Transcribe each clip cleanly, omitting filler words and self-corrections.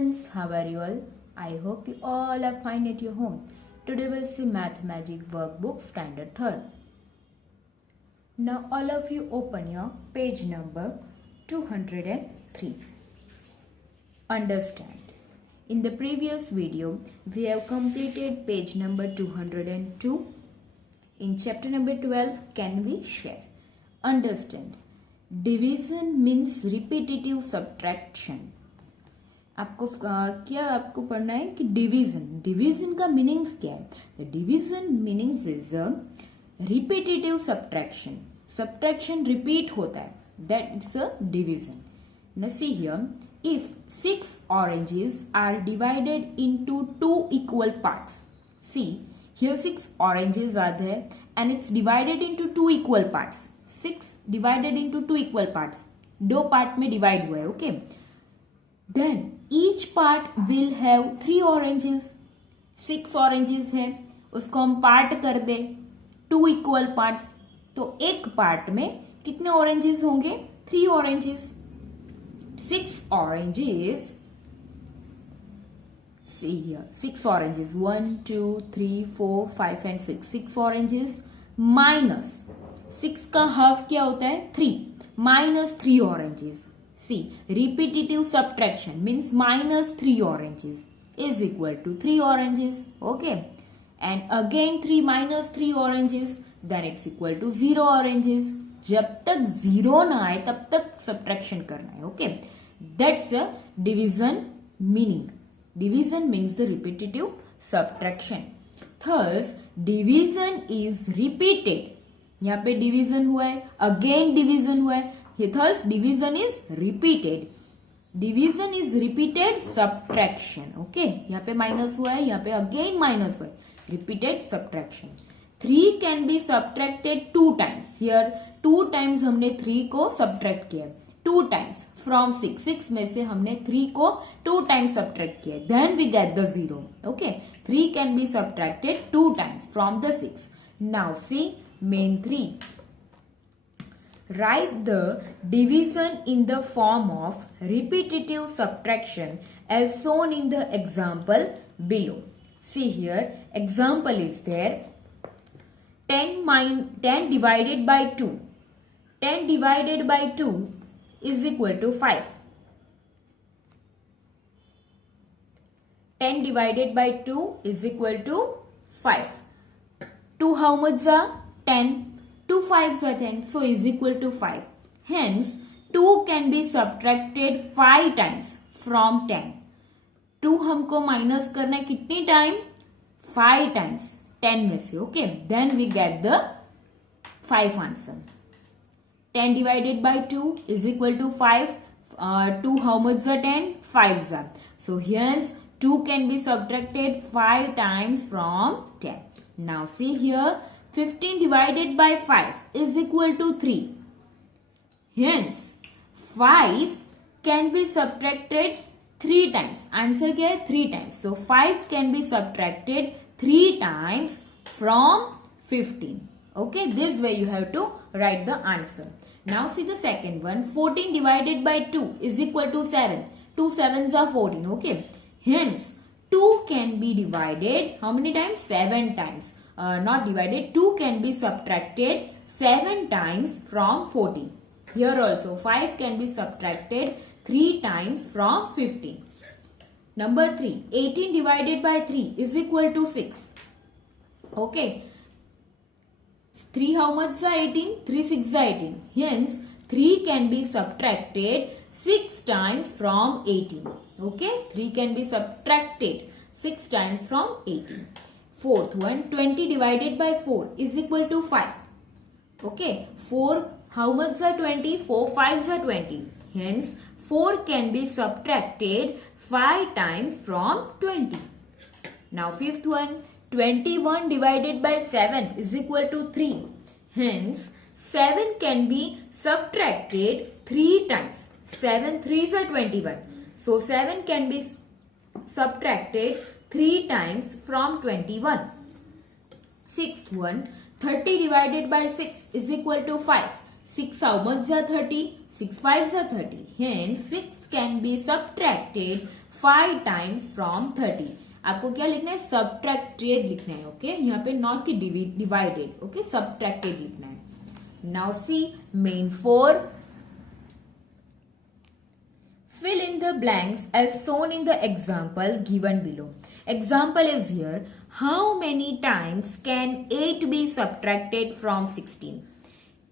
students, how are you all? I hope you all are fine at your home. Today we'll see Math Magic Workbook Standard 3rd. Now all of you open your page number 203. Understand. In the previous video, we have completed page number 202. In chapter number 12, can we share? Understand. Division means repetitive subtraction. आपको क्या आपको पढ़ना है कि division का meanings क्या है? The division meanings is a repetitive subtraction repeat होता है, that is a division. Now see here, if 6 oranges are divided into 2 equal parts. See, here 6 oranges are there and it's divided into 2 equal parts. 6 divided into 2 equal parts. दो part में divide हुआ है, okay. Then each part will have 3 oranges. 6 oranges है, उसको हम part कर दे 2 equal parts. तो एक पार्ट में कितने oranges होंगे? 3 oranges. 6 oranges. See here, 6 oranges. 1, 2, 3, 4, 5 and 6. 6 oranges minus 6 का हाफ क्या होता है? 3 minus 3 oranges. See, repetitive subtraction means minus 3 oranges is equal to 3 oranges. Okay. And again 3 minus 3 oranges, then it's equal to 0 oranges. जब तक 0 ना आए तब तक subtraction करना है. Okay. That's a division meaning. Division means the repetitive subtraction. Thus, division is repeated. यहाँ पे division हुआ है, again division हुआ है. Thus, division is repeated. Division is repeated subtraction. Okay. यहाँ पे minus हुआ है, यहाँ पे again minus हुआ है. Repeated subtraction. 3 can be subtracted 2 times. Here 2 times हमने 3 को subtract किया. 2 times from 6. 6 में से हमने 3 को 2 times subtract किया. Then we get the 0. Okay. 3 can be subtracted 2 times from the 6. Now see main 3. Write the division in the form of repetitive subtraction as shown in the example below. See here, example is there. 10 divided by 2. 10 divided by 2 is equal to 5. 10 divided by 2 is equal to 5. 2 how much are? 10. 2 5s are 10, so is equal to 5. Hence, 2 can be subtracted 5 times from 10. 2 हमको minus करना है कितनी time? 5 times 10 में से, okay. Then we get the 5 answer. 10 divided by 2 is equal to 5. 2 how much are 10? 5s are. So hence 2 can be subtracted 5 times from 10. Now see here. 15 divided by 5 is equal to 3. Hence, 5 can be subtracted 3 times. Answer क्या है? 3 times. So, 5 can be subtracted 3 times from 15. Okay, this way you have to write the answer. Now see the second one. 14 divided by 2 is equal to 7. 2 7s are 14. Okay. Hence, 2 can be divided how many times? 7 times. Not divided, 2 can be subtracted 7 times from 14. Here also 5 can be subtracted 3 times from 15. Number 3, 18 divided by 3 is equal to 6. Okay. 3 how much are 18? 3 6 are 18. Hence 3 can be subtracted 6 times from 18. Okay. 3 can be subtracted 6 times from 18. Fourth one, 20 divided by 4 is equal to 5. Okay, 4, how much are 20? 4 5s are 20. Hence, 4 can be subtracted 5 times from 20. Now, fifth one, 21 divided by 7 is equal to 3. Hence, 7 can be subtracted 3 times. 7 3s are 21. So, 7 can be subtracted 3 times from 21. Sixth one, 30 divided by 6 is equal to 5. 6 how much are 30? 6 5s are 30. Hence 6 can be subtracted 5 times from 30. आपको क्या लिखना है? Subtracted लिखना है. Okay, यहाँ पे not की divided. Okay, subtracted लिखना है. Now see main 4. Fill in the blanks as shown in the example given below. Example is here. How many times can 8 be subtracted from 16?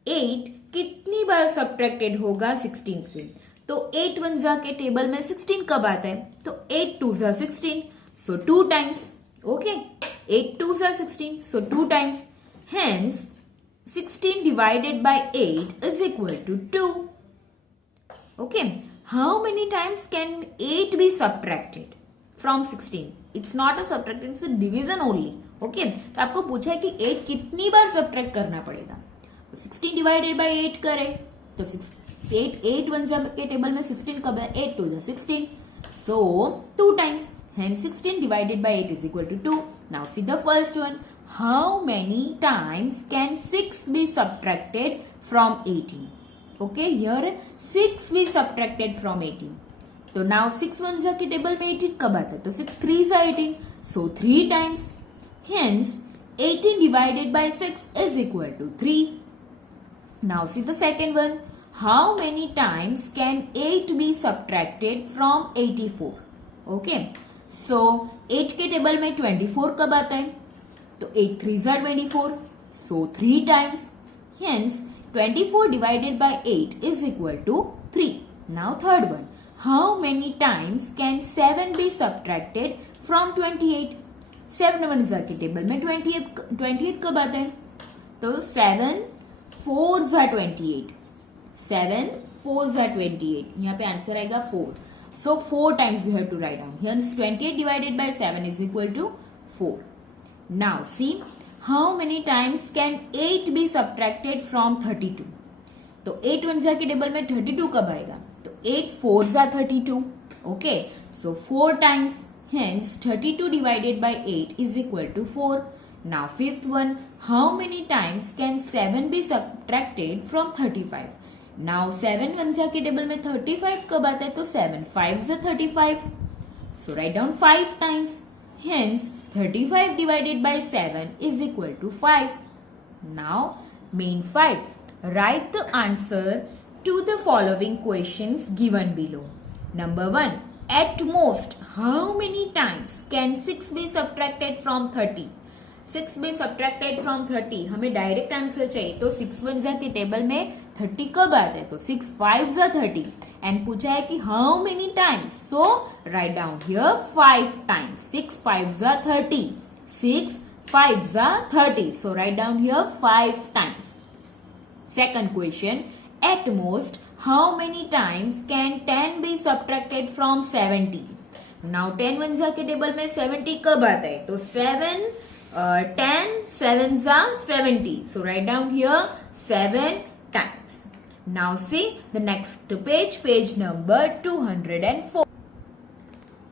8 कितनी बार subtracted होगा 16 से? तो 8 1 जा के टेबल में 16 कब आता है? तो 8 2 जा 16, so 2 times. Okay, 8 2 जा 16, so 2 times. Hence 16 divided by 8 is equal to 2. Okay. How many times can 8 be subtracted from 16? It's not a subtraction, it's a division only. Okay, तो आपको पूछा है कि 8 कितनी बार subtract करना पड़ेगा. तो 16 divided by 8 करें तो 8 1 के टेबल में 16 कब है? 8 2 16, so 2 times. Hence 16 divided by 8 is equal to 2. Now see the first one. How many times can 6 be subtracted from 18? Okay, here 6 we subtracted from 18. तो now 6 1 के टेबल में 18 कब आता है? तो 6 3 is 18. So 3 times. Hence 18 divided by 6 is equal to 3. Now see the second one. How many times can 8 be subtracted from 84? Okay. So 8 के table में 24 कब आता है? तो 8 3 is 24. So 3 times. Hence 24 divided by 8 is equal to 3. Now third one. How many times can 7 be subtracted from 28? 7 1 के table में 28 कब आता है? तो 7 4s are 28. 7 4s are 28. यहाँ पे आंसर आएगा 4. So 4 times you have to write down. Hence 28 divided by 7 is equal to 4. Now see. How many times can 8 be subtracted from 32? तो 8 1 के टेबल में 32 कब आएगा? तो 8 4s are 32. Okay, so 4 times. Hence 32 divided by 8 is equal to 4. Now fifth one. How many times can 7 be subtracted from 35? Now 7 1 के table में 35 कब आता है? तो 7 5s are 35. So write down 5 times. Hence 35 divided by 7 is equal to 5. Now main 5. Write the answer to the following questions given below. Number 1. At most how many times can 6 be subtracted from 30? 6 be subtracted from 30. हमें direct answer चाहिए. तो 6 1 के table में 30 कब आता है? तो 6 5s are 30. And पूछा है कि how many times? So write down here 5 times. 6 5s are 30. 6 5s are 30. So write down here 5 times. Second question. At most how many times can 10 be subtracted from 70? Now 10 1 के table में 70 कब आता है? तो 7 10 7s are 70. So write down here 7 times. Now see the next page, page number 204.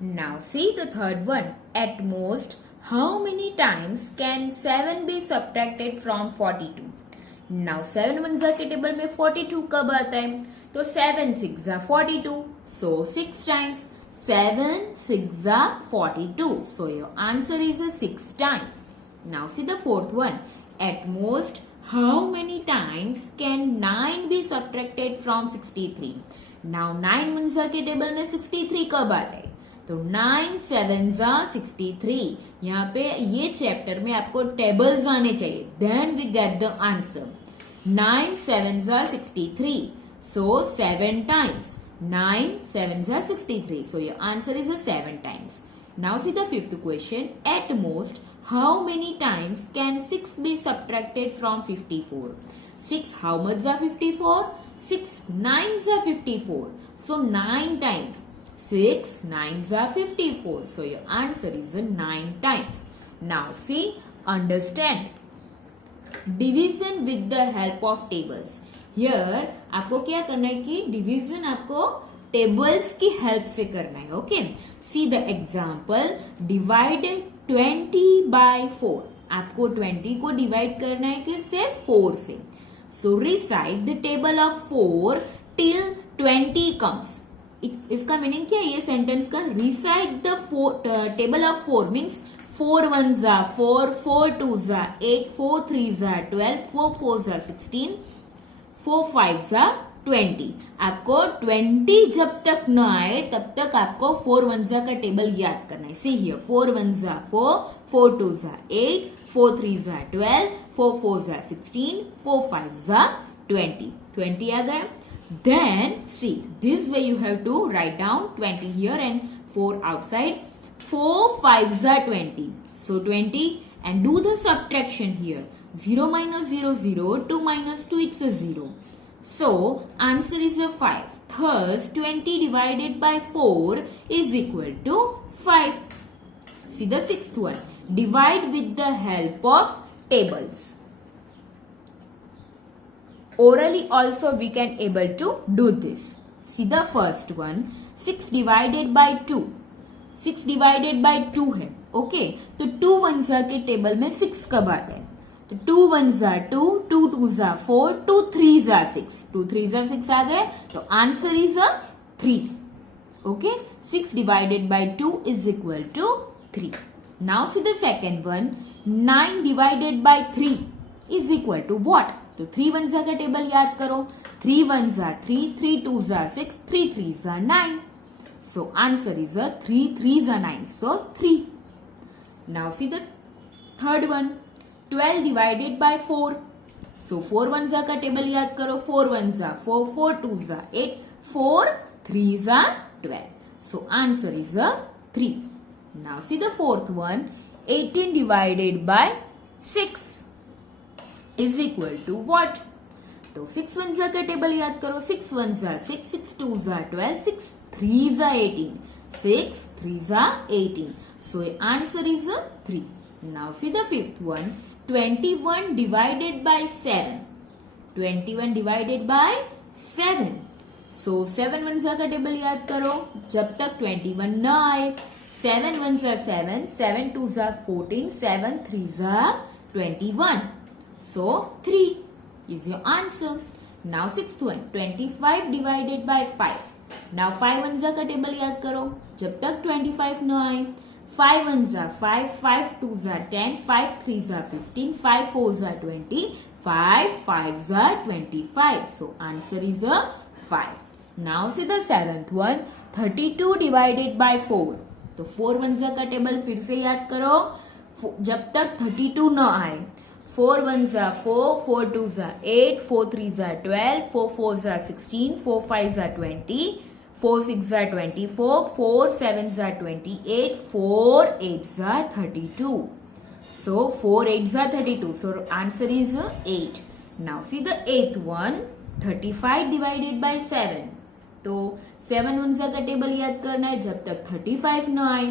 Now see the third one. At most how many times can 7 be subtracted from 42? Now 7 1 के table में 42 कब आता है? तो 7 6 are 42. So 6 times. 7 6 are 42. So your answer is a 6 times. Now see the fourth one. At most how many times can 9 be subtracted from 63? Now 9 1 के table में 63 कब आता है? तो 9 7s are 63. यहाँ पे ये चैप्टर में आपको टेबल्स आने चाहिए. Then we get the answer. 9 7s are 63. So 7 times. 9 7s are 63. So your answer is a 7 times. Now see the fifth question. At most how many times can 6 be subtracted from 54? 6 how much are 54? 6 9s are 54. So 9 times. 6 9s are 54. So your answer is a 9 times. Now see, understand. Division with the help of tables. Here आपको क्या करना है कि division आपको tables की help से करना है. Okay, see the example. Divide 20 by 4. आपको 20 को डिवाइड करना है किससे? 4 से. So recite the table of 4 till 20 comes. इसका मीनिंग क्या है ये सेंटेंस का? Recite the table of 4 means 4 1s are 4, 4 2s are 8, 4 3s are 12, 4 4s are 16, 4 5s are 20. आपको 20 जब तक न आए तब तक आपको 4 1s का टेबल याद करना है. See here 4 1s are 4, 4 2s are 8, 4 3s are 12, 4 4s are 16, 4 5s are 20. 20 आ गए. Then see this way you have to write down 20 here and 4 outside. 4 5s are 20. So 20 and do the subtraction here. 0 minus 0 0, 2 minus 2 it's a 0. So answer is a 5. Thus 20 divided by 4 is equal to 5. See the sixth one. Divide with the help of tables. Orally also we can able to do this. See the first one. 6 divided by 2. 6 divided by 2 है. Okay तो 2 1s के table में 6 कब आता है? तो 2 1s are 2, 2 2s are 4, 2 3s are 6. 2 3s are 6 आ गए. तो answer is a 3. Okay 6 divided by 2 is equal to 3. Now see the second one. 9 divided by 3 is equal to what? तो 3 1s का टेबल याद करो. 3 1s are 3, 3 2s are 6, 3 3s are 9. So answer is a 3 3s are 9. So 3. Now see the third one. 12 divided by 4. So 4 1s का table याद करो. 4 1s are 4, 4 2s are 8, 4 3s are 12. So answer is a 3. Now see the fourth one. 18 divided by 6. is equal to what? तो 6 1s का table याद करो. 6 1s are 6, 6 2s are 12, 6 3s are 18, 6 3s are 18. So answer is a 3. Now see the fifth one. 21 divided by 7. 21 divided by 7. So 7 1s का table याद करो जब तक 21 न आए. 7 1s are 7, 7 2s are 14, 7 3s are 21. So 3 is your answer. Now sixth one. 25 divided by 5. Now 5 1s का table याद करो जब तक 25 न आए. 5 1s are 5, 5 2s are 10, 5 3s are 15, 5 4s are 20, 5 5s are 25. So answer is a 5. Now see the seventh one. 32 divided by 4. तो 4 1s का table फिर से याद करो जब तक 32 न आए. 4 1s are 4, 4 2s are 8, 4 3s are 12, 4 4s are 16, 4 5s are 20, 4 6s are 24, 4 7s are 28, 4 8s are 32. So 4 8s are 32. So answer is 8. Now see the eighth one. 35 divided by 7. तो 7 1s का टेबल याद करना है जब तक 35 न आए.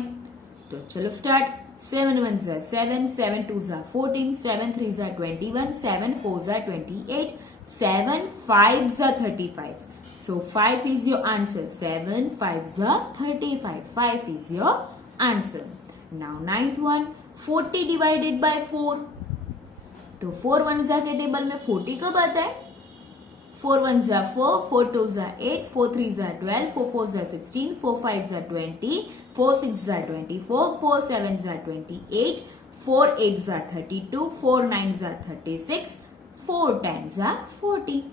तो चलो start. 7 1s are 7, 7 2s are 14, 7 3s are 21, 7 4s are 28, 7 5s are 35. So 5 is your answer. 7 5s are 35. 5 is your answer. Now ninth one. 40 divided by 4. तो 4 1s के टेबल में 40 कब आता है? 4 1s are 4, 4 2s are 8, 4 3s are 12, 4 4s are 16, 4 5s are 20, 4 6s are 24, 4 7s are 28, 4 8s are 32, 4 9s are 36, 4 10s are 40.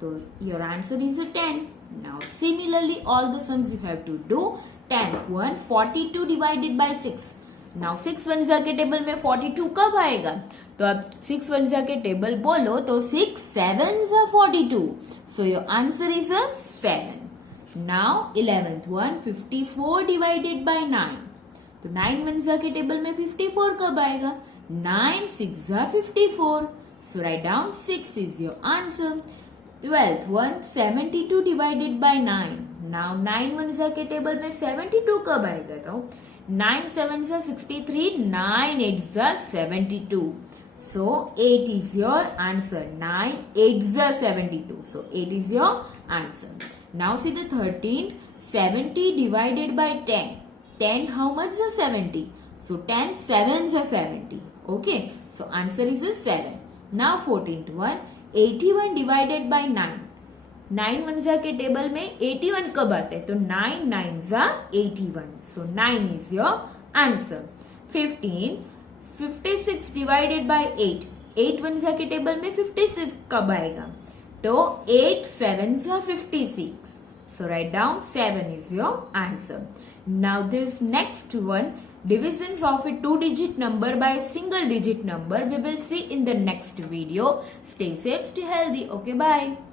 So your answer is a 10. Now similarly all the sums you have to do. 10th one. 42 divided by 6. Now 6 1s के table में 42 कब आएगा? तो अब 6 1s के table बोलो तो 6 7s are 42. So your answer is a 7. Now 11th one. 54 divided by 9. तो 9 1s के टेबल में 54 कब आएगा? 9 6 are 54. So write down 6 is your answer. 12th one. 72 divided by 9. Now 9 1s के टेबल में 72 कब आएगा? तो 9 7s are 63, 9 8s are 72. So 8 is your answer. 9 8s are 72. So 8 is your answer. Now see the 13th. 70 divided by 10. 10 how much is 70? So 10 7s are 70. Okay. So answer is a 7. Now 14th one. 81 divided by 9, 9 one जा के table में 81 कब आते हैं? तो 9 9 जा 81, सो 9 is your answer. 15, 56 divided by 8, 8 one जा के टेबल में 56 कब आएगा? तो 8 7 जा 56, so write down 7 is your answer. Now this next one, divisions of a 2-digit number by a single digit number, we will see in the next video. Stay safe, stay healthy. Okay, bye.